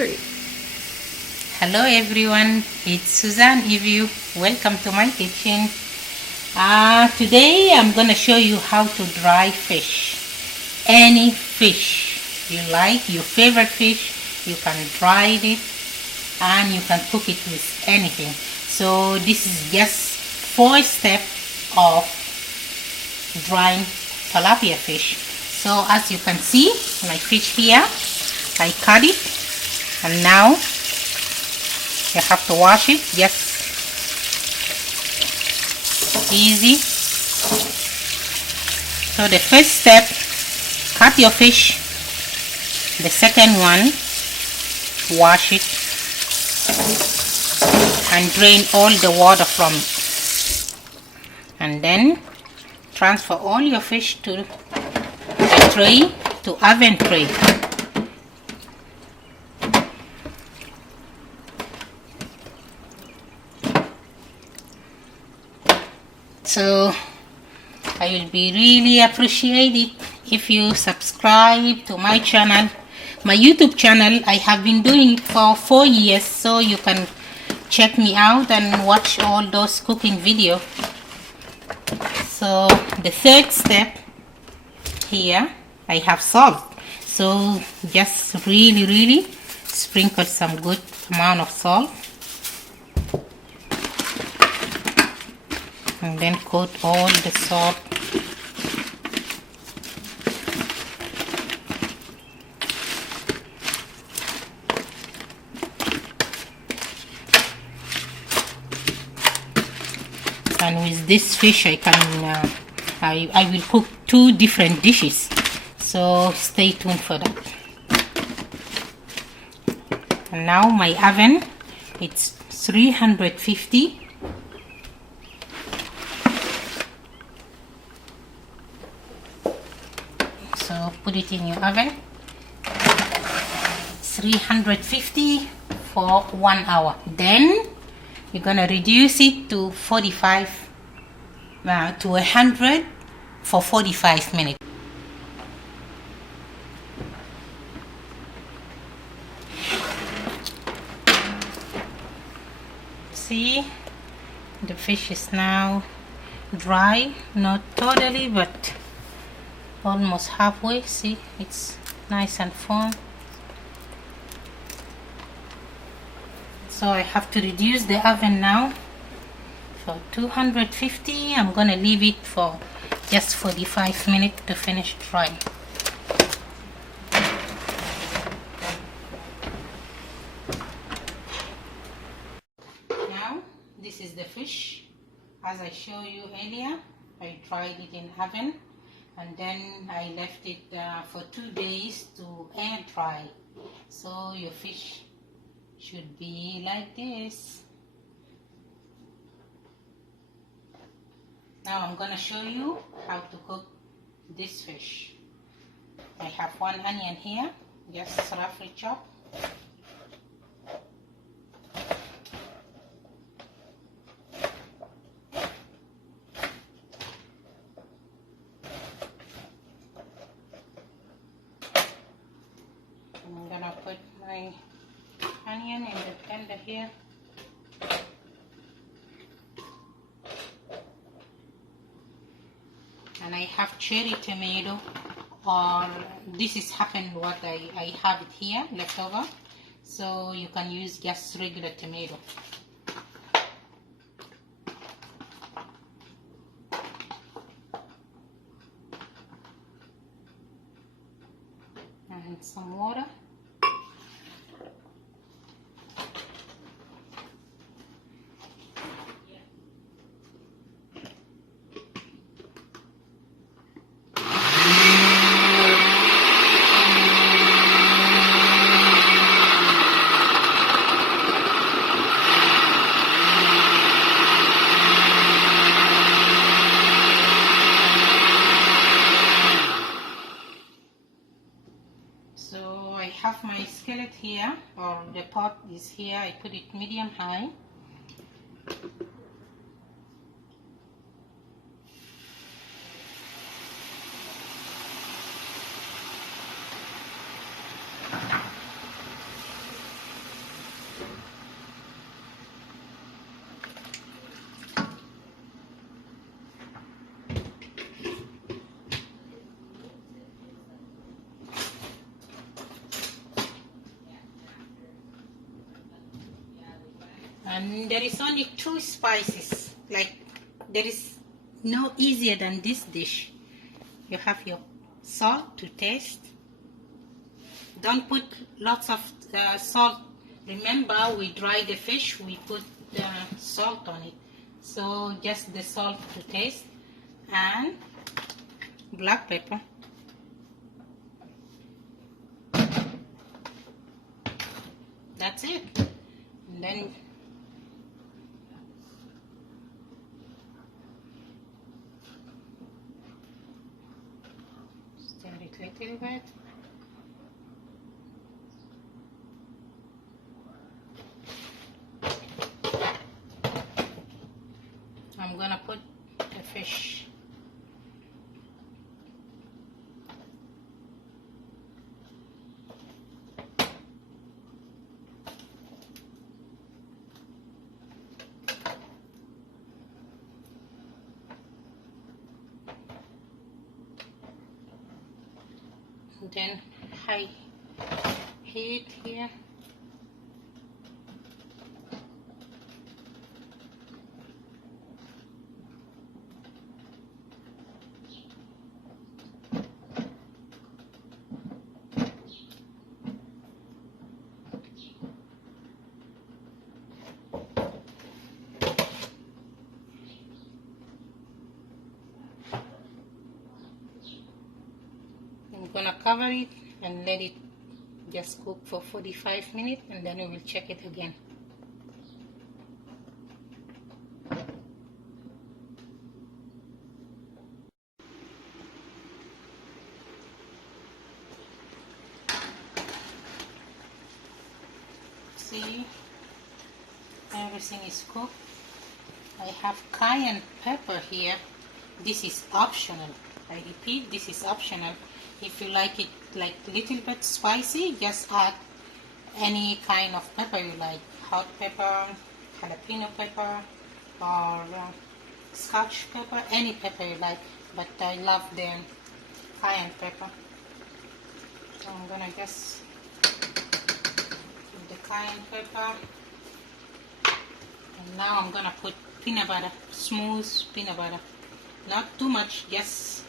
3. Hello everyone, it's Suzanne Evu. Welcome to my kitchen. Today I'm gonna show you how to dry fish. Any fish you like, your favorite fish, you can dry it and you can cook it with anything. So this is just 4 steps of drying tilapia fish. So as you can see, my fish here, I cut it and now you have to wash it. Just easy. So the first step, cut your fish. The second one, wash it and drain all the water from it, and then transfer all your fish to the tray, to oven tray. So I will be really appreciated if you subscribe to my channel, my YouTube channel. I have been doing it for 4 years, so you can check me out and watch all those cooking videos. So the third step here, I have salt. So just really sprinkle some good amount of salt. And then coat all the salt. And with this fish I can I will cook 2 different dishes, so stay tuned for that. And now my oven, it's 350. So put it in your oven, 350 for 1 hour. Then you're gonna reduce it to 45 to 100 for 45 minutes. See, the fish is now dry, not totally, but almost halfway. See, it's nice and firm. So I have to reduce the oven now for 250. I'm gonna leave it for just 45 minutes to finish drying. Now this is the fish. As I showed you earlier, I dried it in oven and then I left it for 2 days to air dry. So your fish should be like this. Now I'm gonna show you how to cook this fish. I have 1 onion here, just roughly chopped. I'm gonna put my onion in the blender here. And I have cherry tomato, or this is happened what I have it here left over, so you can use just regular tomato. And some water. So I have my skillet here, or the pot is here. I put it medium high. And there is only 2 spices. Like, there is no easier than this dish. You have your salt to taste. Don't put lots of salt. Remember, we dry the fish, we put salt on it. So just the salt to taste, and black pepper. That's it. And then stir it a little bit. I'm gonna put the fish. Then high heat here. I'm gonna cover it and let it just cook for 45 minutes, and then we will check it again. See, everything is cooked. I have cayenne pepper here. This is optional. I repeat, this is optional. If you like it like little bit spicy, just add any kind of pepper you like. Hot pepper, jalapeno pepper, or scotch pepper, any pepper you like. But I love the cayenne pepper. So I'm gonna just put the cayenne pepper. And now I'm gonna put peanut butter, smooth peanut butter. Not too much, just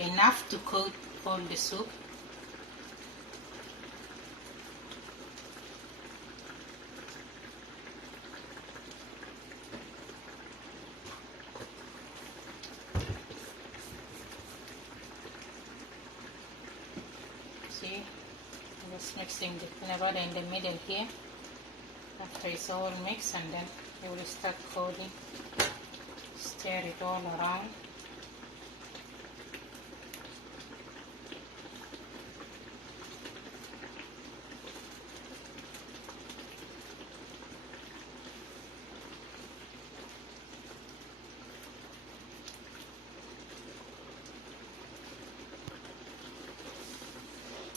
enough to coat all the soup. See, I'm just mixing the peanut butter in the middle here. After it's all mixed, and then you will start coating. Stir it all around.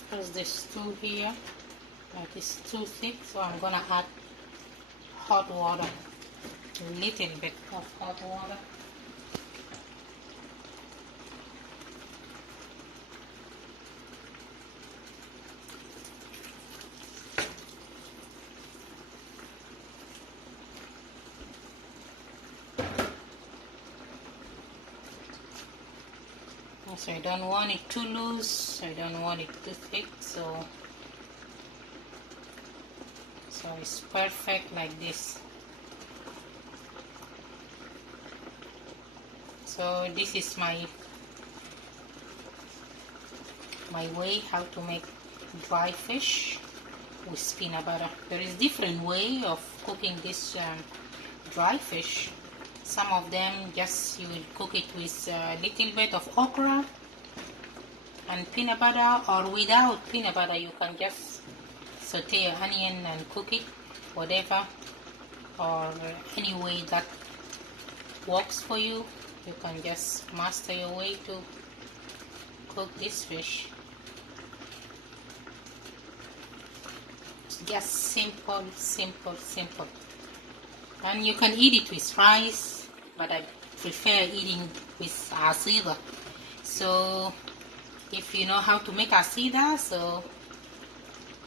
Because the stew here is too thick, so I'm gonna add hot water, a little bit of hot water. So I don't want it too loose, I don't want it too thick, so it's perfect like this. So this is my way how to make dry fish with peanut butter. There is different way of cooking this dry fish. Some of them just you will cook it with a little bit of okra and peanut butter, or without peanut butter you can just saute your onion and cook it, whatever, or any way that works for you. You can just master your way to cook this fish. It's just simple, simple, simple. And you can eat it with rice, but I prefer eating with asida. So if you know how to make asida, so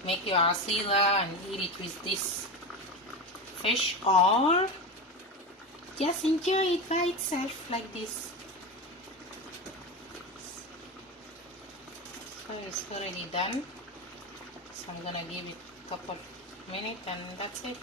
make your asida and eat it with this fish, or just enjoy it by itself like this. So it's already done. So I'm gonna give it a couple minutes and that's it.